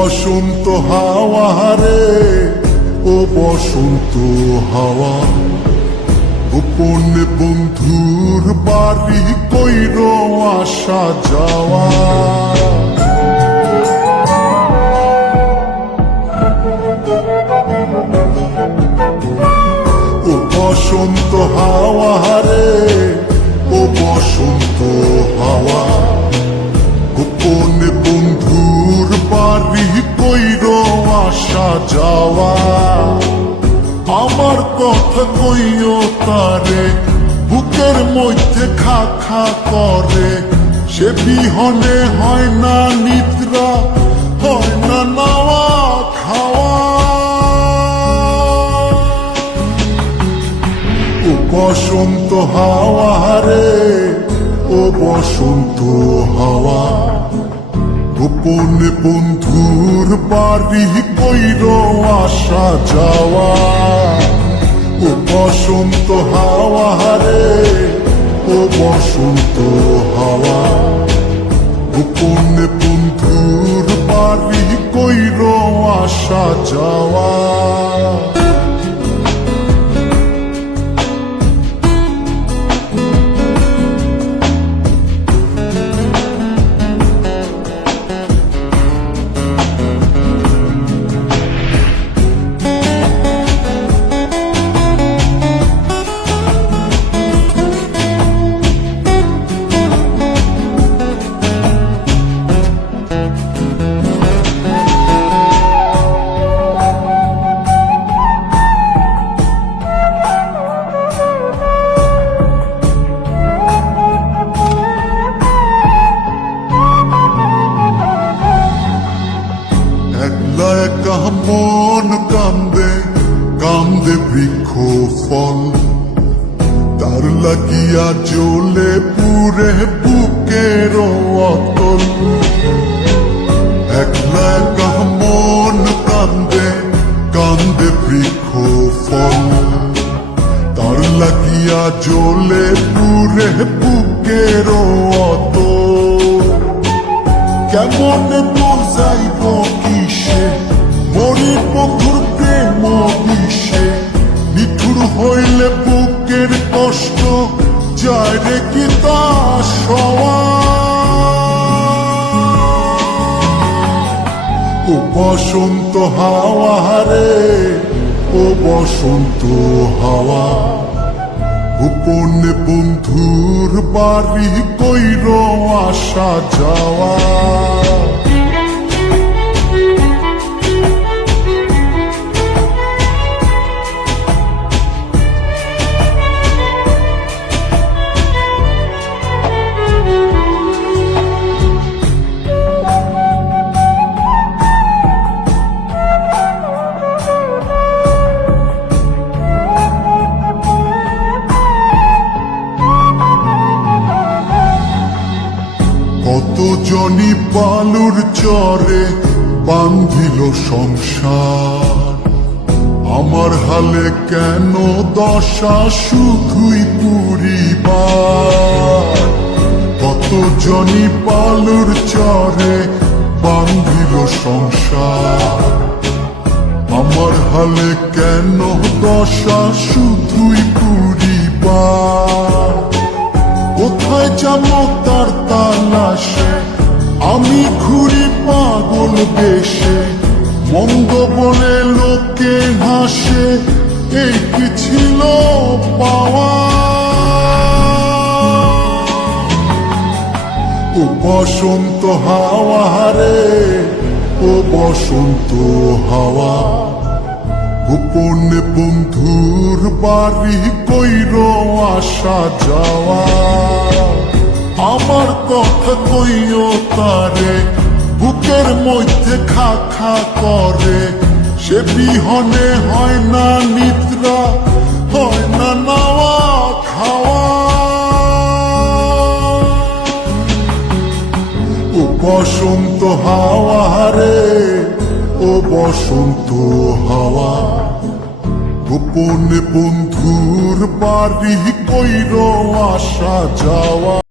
বসন্ত হাওয়া রে, ও বসন্ত হাওয়া, গোপনে বন্ধুর বাড়ি কইর আসা যাওয়া। ও বসন্ত হাওয়া রে, ও বসন্ত হাওয়া, গোপনে বন্ধুর বাড়ি কইর আসা যাওয়া। আমার কথা কইও তারে, বুকের মধ্যে খা খা করে, সে বিহনে হয় না নিদ্রা, হয় না নাওয়া খাওয়া। ও বসন্ত হাওয়া রে, ও বসন্ত হাওয়া, গোপনে বন্ধুর বাড়ি কইর আসা যাওয়া। ও বসন্ত হাওয়া রে, ও বসন্ত হাওয়া, গোপনে বন্ধুর বাড়ি কইর আসা যাওয়া। মন কান্দে কান্দে বৃক্ষ ফল, তার লাগিয়া জ্বলে পুরে বুকের অতল। একলা একা মন কান্দে কান্দে বৃক্ষ ফল, তার লাগিয়া জ্বলে পুরে বুকের অতল। কেমন বোঝাইব কিসে মরি বন্ধুর প্রেম বিষে, নিঠুর হইলে বুকের কষ্ট যায় রে কি তা সওয়া। ও বসন্ত হাওয়া রে, ও বসন্ত হাওয়া, গোপনে বন্ধুর বাড়ি কইর আসা যাওয়া। কত জনি বালুর চরে বান্ধিল সংসার, আমার হালে কেন দশা শুধুই পুরিবার। কত জনি বালুর চরে বান্ধিল সংসার, আমার হালে কেন দশা শুধুই পুরিবার। কোথায় যাবো তার তালাশে আমি ঘুরি পাগল বেশে, মন্দ বলে লোকে হাসে, এই কি ছিল পাওয়া। ও বসন্ত হাওয়া রে, ও বসন্ত হাওয়া, গোপনে বন্ধুর বাড়ি কইর আসা যাওয়া। আমার কথা কইও তারে, বুকের মধ্যে খা খা করে, সে বিহনে হয় না নিদ্রা, হয় না নাওয়া খাওয়া। ও বসন্ত হাওয়া রে, ও বসন্ত হাওয়া, গোপনে বন্ধুর বাড়ি কইর আসা যাওয়া।